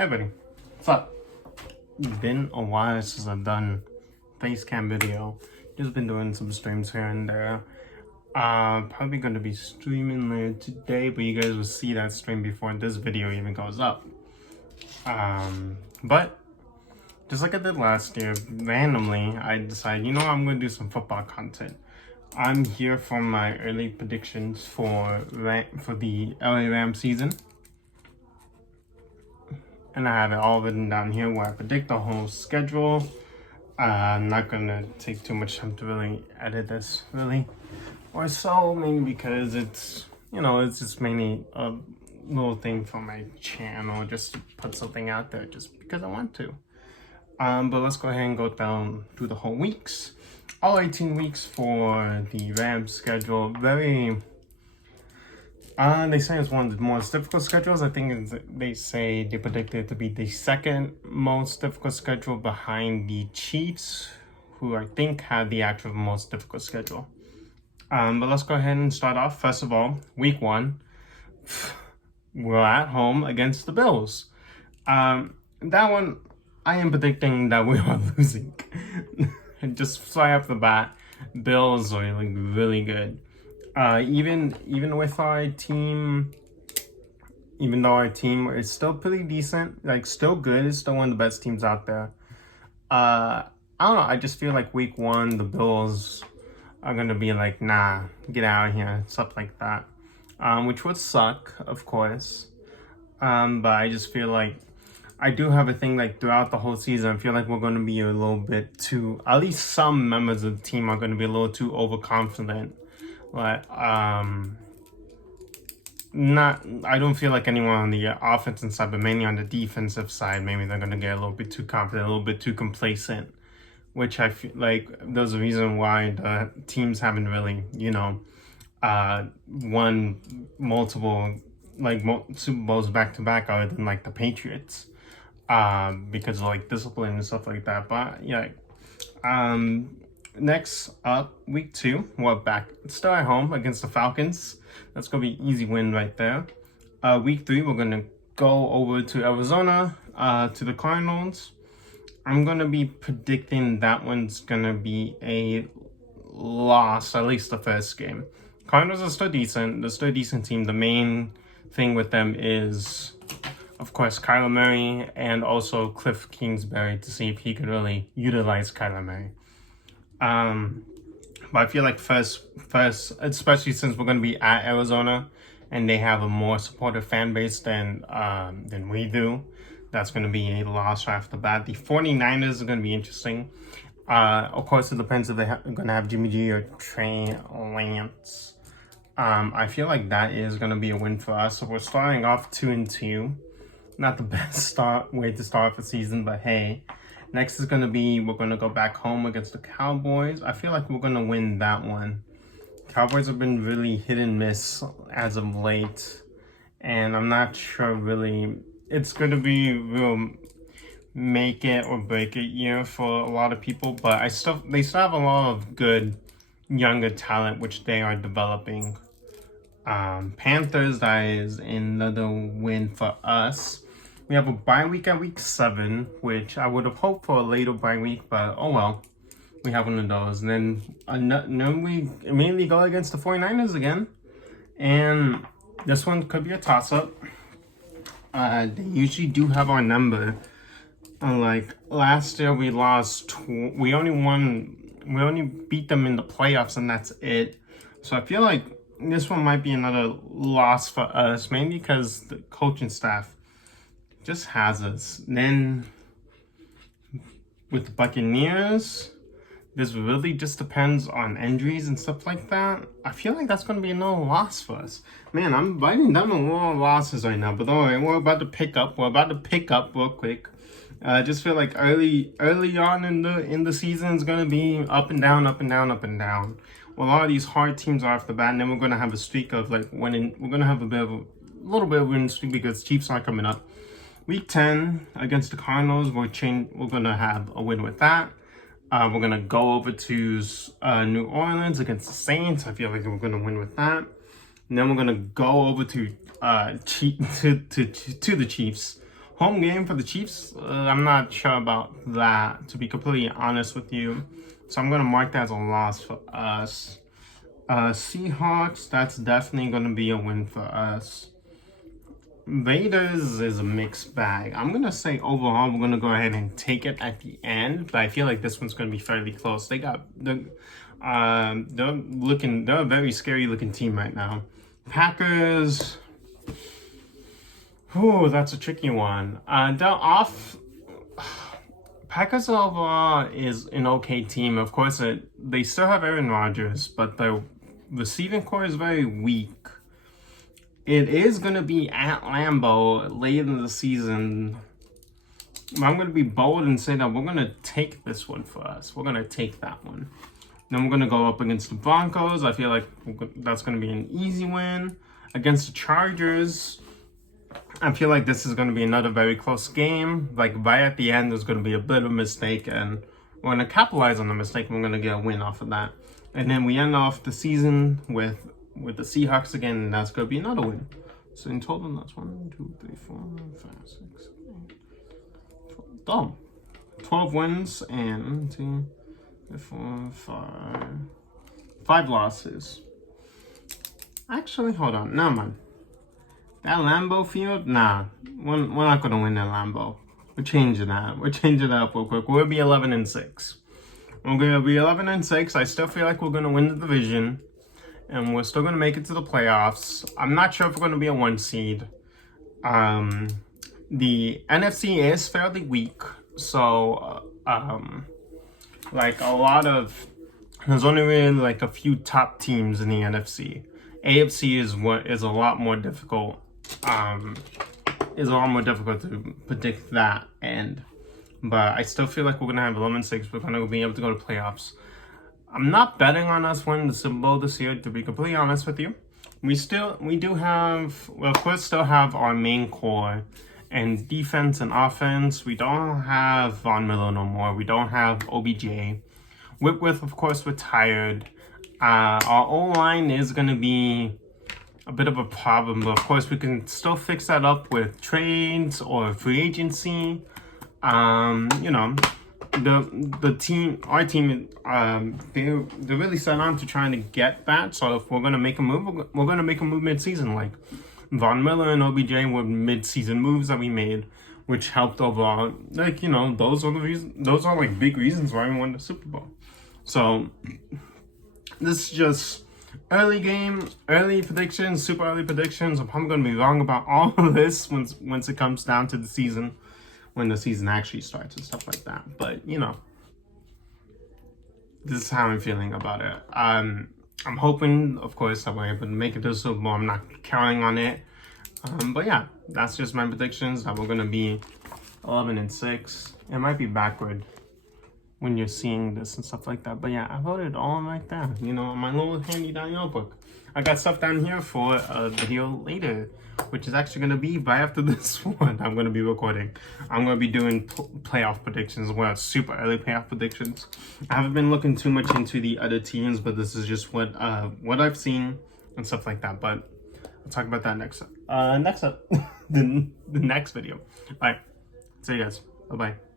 Hey buddy, what's up? Been a while since I've done face cam video. Just been doing some streams here and there. Probably going to be streaming later today, but you guys will see that stream before this video even goes up. But just like I did last year, randomly I decided, you know, I'm going to do some football content. I'm here for my early predictions for the LA RAMS season. And I have it all written down here where I predict the whole schedule. I'm not gonna take too much time to really edit this, really. Or so, mainly because it's, you know, it's just mainly a little thing for my channel, just to put something out there just because I want to. But let's go ahead and go down through the whole weeks. All 18 weeks for the RAMS schedule. They say it's one of the most difficult schedules. I think they say they predict it to be the second most difficult schedule behind the Chiefs, who I think had the actual most difficult schedule. But let's go ahead and start off. First of all, week 1, we're at home against the Bills. That one, I am predicting that we are losing. Just fly off the bat, Bills are like really good. Even with our team, even though our team is still pretty decent, like still good, it's still one of the best teams out there. I don't know, I just feel like week 1, the Bills are gonna be like, nah, get out of here, stuff like that. Which would suck, of course. But I just feel like I do have a thing like throughout the whole season, I feel like we're gonna be a little bit too, at least some members of the team are gonna be a little too overconfident. But I don't feel like anyone on the offensive side, but mainly on the defensive side, maybe they're gonna get a little bit too confident, a little bit too complacent, which I feel like there's a reason why the teams haven't really, you know, won multiple Super Bowls back to back, other than like the Patriots, because of like discipline and stuff like that. But yeah. Next up, week 2, we're back still at home against the Falcons. That's gonna be an easy win right there. Week 3, we're gonna go over to Arizona, to the Cardinals. I'm gonna be predicting that one's gonna be a loss, at least the first game. Cardinals are still decent. They're still a decent team. The main thing with them is, of course, Kyler Murray and also Cliff Kingsbury, to see if he could really utilize Kyler Murray. But I feel like first, especially since we're going to be at Arizona and they have a more supportive fan base than we do, that's going to be a loss right off the bat. The 49ers are going to be interesting. Of course, it depends if they're going to have Jimmy G or Trey Lance. I feel like that is going to be a win for us. So we're starting off 2-2. Not the best way to start off the season, but hey. Next is going to be, we're going to go back home against the Cowboys. I feel like we're going to win that one. Cowboys have been really hit and miss as of late. And I'm not sure really, it's going to be real make it or break it year for a lot of people. But they still have a lot of good younger talent, which they are developing. Panthers, that is another win for us. We have a bye week at week 7, which I would have hoped for a later bye week, but oh well. We have one of those. And then we immediately go against the 49ers again. And this one could be a toss-up. They usually do have our number. Like last year we lost, we only beat them in the playoffs and that's it. So I feel like this one might be another loss for us, mainly because the coaching staff just has us. Then with the Buccaneers, this really just depends on injuries and stuff like that. I feel like that's going to be another loss for us. Man, I'm writing down a lot of losses right now, but don't worry, we're about to pick up. We're about to pick up real quick. I just feel like early on in the season is going to be up and down, up and down, up and down. Well, a lot of these hard teams are off the bat, and then we're going to have a streak of like winning. We're going to have a little bit of winning streak because Chiefs are coming up. Week 10 against the Cardinals, we're going to have a win with that. We're going to go over to New Orleans against the Saints. I feel like we're going to win with that. And then we're going to go over to the Chiefs, Home game for the Chiefs, I'm not sure about that, to be completely honest with you. So I'm going to mark that as a loss for us. Seahawks, that's definitely going to be a win for us. Raiders is a mixed bag. I'm going to say overall, we're going to go ahead and take it at the end. But I feel like this one's going to be fairly close. They're a very scary looking team right now. Packers... Oh, that's a tricky one. Packers overall is an okay team. Of course, they still have Aaron Rodgers, but the receiving core is very weak. It is going to be at Lambeau late in the season. I'm going to be bold and say that we're going to take this one for us. We're going to take that one. Then we're going to go up against the Broncos. I feel like that's going to be an easy win. Against the Chargers, I feel like this is going to be another very close game. Like right at the end, there's going to be a bit of a mistake, and we're going to capitalize on the mistake. And we're going to get a win off of that. And then we end off the season with the Seahawks again, and that's going to be another win. So in total, that's 1, 2, 3, 4, 5, 6, 8, 12. 12 wins and 2, 3, 4, 5 losses. Actually, hold on. No, man. That Lambeau field? Nah. We're not going to win that Lambeau. We're changing that. We're changing that up real quick. We'll be 11-6. We're going to be 11-6. I still feel like we're going to win the division. And we're still going to make it to the playoffs. I'm not sure if we're going to be a 1 seed. The NFC is fairly weak. So, like a lot of... There's only really like a few top teams in the NFC. AFC is a lot more difficult. Is a lot more difficult to predict that end. But I still feel like we're gonna have 11-6. We're gonna be able to go to playoffs. I'm not betting on us winning the Super Bowl this year, to be completely honest with you. We do have, well, of course, still have our main core and defense and offense. We don't have Von Miller no more. We don't have OBJ. Whitworth, of course, retired. Our O-line is going to be a bit of a problem, but of course we can still fix that up with trades or free agency. You know, our team, they're really set on to trying to get that. So if we're going to make a move, we're going to make a move mid-season. Like Von Miller and OBJ were mid-season moves that we made, which helped overall. Like, you know, those are the reasons. Those are like big reasons why we won the Super Bowl. So this is just early predictions, super early predictions. I'm probably going to be wrong about all of this once it comes down to the season, when the season actually starts and stuff like that. But, you know, this is how I'm feeling about it. I'm hoping, of course, that we're able to make it to the Super Bowl. I'm not counting on it. But yeah, that's just my predictions, that we're going to be 11-6. It might be backward when you're seeing this and stuff like that. But yeah, I wrote it all like that, you know, on my little handy dandy notebook. I got stuff down here for a video later, which is actually going to be right after this one I'm going to be recording. I'm going to be doing playoff predictions as well, super early playoff predictions. I haven't been looking too much into the other teams, but this is just what I've seen and stuff like that. But I'll talk about that next up, the next video. All right, see you guys. Bye-bye.